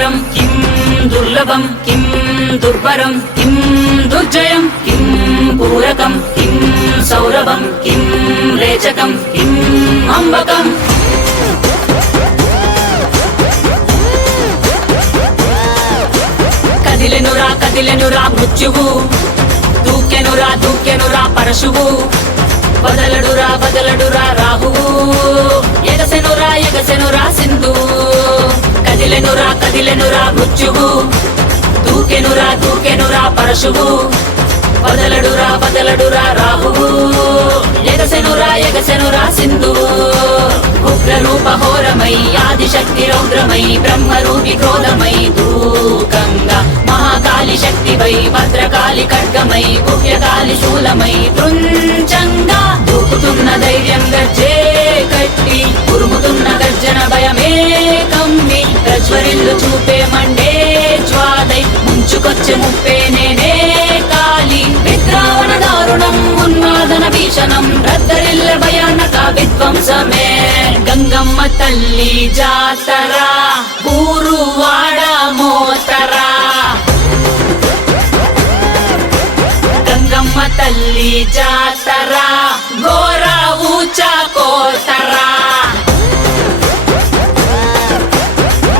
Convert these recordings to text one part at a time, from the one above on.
సుందరం కిం దుర్లభం కిం దుర్భరం కిం దుర్జయం కిం పూరకం కిం సౌరభం కిం రేచకం కిం అంబకం. కదిలెనురా మృత్యువు, దూకెనురా పరశువు, బదలడురా రాహువు, ఎగసెనురా సింధువు. కదిలెనురా మృత్యువు, దూకెనురా పరశువు, బదలడురా రాహువు, ఎగసెనురా సింధువు. ఉగ్రరూపహోరమై ఆదిశక్తి రౌద్రమై బ్రహ్మరూపి క్రోధమై దూకంగా మహాకాళి శక్తివై భద్రకాళి ఖడ్గమై గుహ్యకాళి శూలమై కృంచంగా దూకుతున్న ధైర్యం గజ్జే కట్టి ఉరుముతున్న గర్జన భయమే కమ్మి గజ్వరిల్లు చూపే మండే జ్వాలై ముంచుకొచ్చే ముప్పే నేనే కాళి. విద్రావణ దారుణం ఉన్మాదన భీషణం రద్దరిల్ల భయానక విధ్వంసమే. గంగమ్మ తల్లి జాతరా ఊరువాడ మోతరా, గంగమ్మ తల్లి జాతరా గోరా ఊచా కోతరా.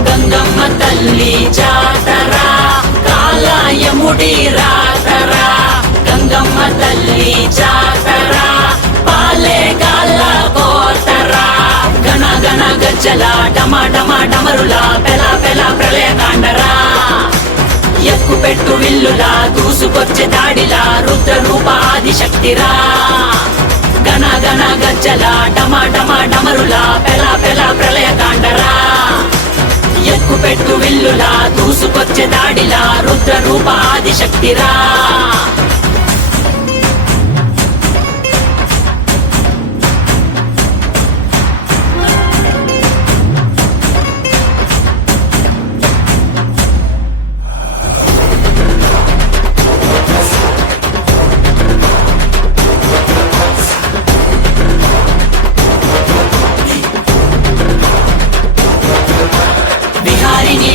గంగమ్మ తల్లి జాతరా కాలాయముడి రాతరా. గంగమ్మ తల్లి జాతరా పాలే గాల కోతరా. గణ గణ గజ్జల డమరుల పెల ప్రళయ కాండరా. ఎక్కుపెట్టు విల్లులా దూసుకొచ్చే దాడిలా రుద్ర రూప ఆదిశక్తిరా. గణ గణ గజ్జల డమరుల పెల ప్రళయ కాండరా. ఎక్కుపెట్టు విల్లులా దూసుకొచ్చే దాడిలా రుద్ర రూప ఆదిశక్తిరా.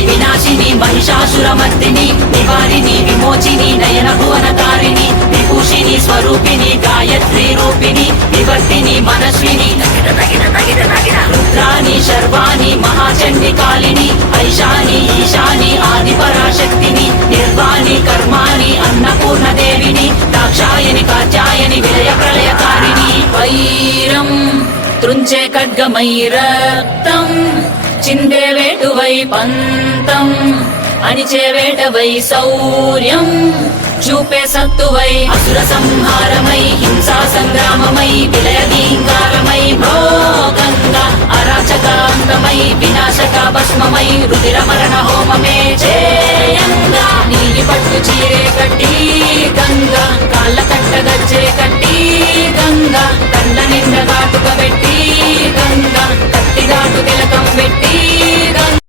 వినాశిని మహిషాసురమర్దిని నివారిని విమోచిని నయన భువనకారిణి విభూషిని స్వరూపిణి గాయత్రి రూపిణి వివర్తిని మనస్విని రుద్రాని శర్వాణి మహాచండి కాళిని ఐశాని ఈశాని ఆది పరాశక్తిని నిర్వాణి కర్మాణి అన్నపూర్ణ దేవిని దాక్షాయని కాత్యాయని విలయ ప్రళయకారిణి. వైరం త్రుంచే ఖడ్గమై రక్తం చిందే వేటువై పంతం అణిచే వేటవై శౌర్యం చూపే సత్తువై అసుర సంహారమై హింసా సంగ్రామమై విలయ దీంకారమై భోగంగా అరాచకాంతమై వినాశక భస్మమై రుధిర మరణ హోమమే చేయంగా. నీలి పట్టు చీరే కట్టి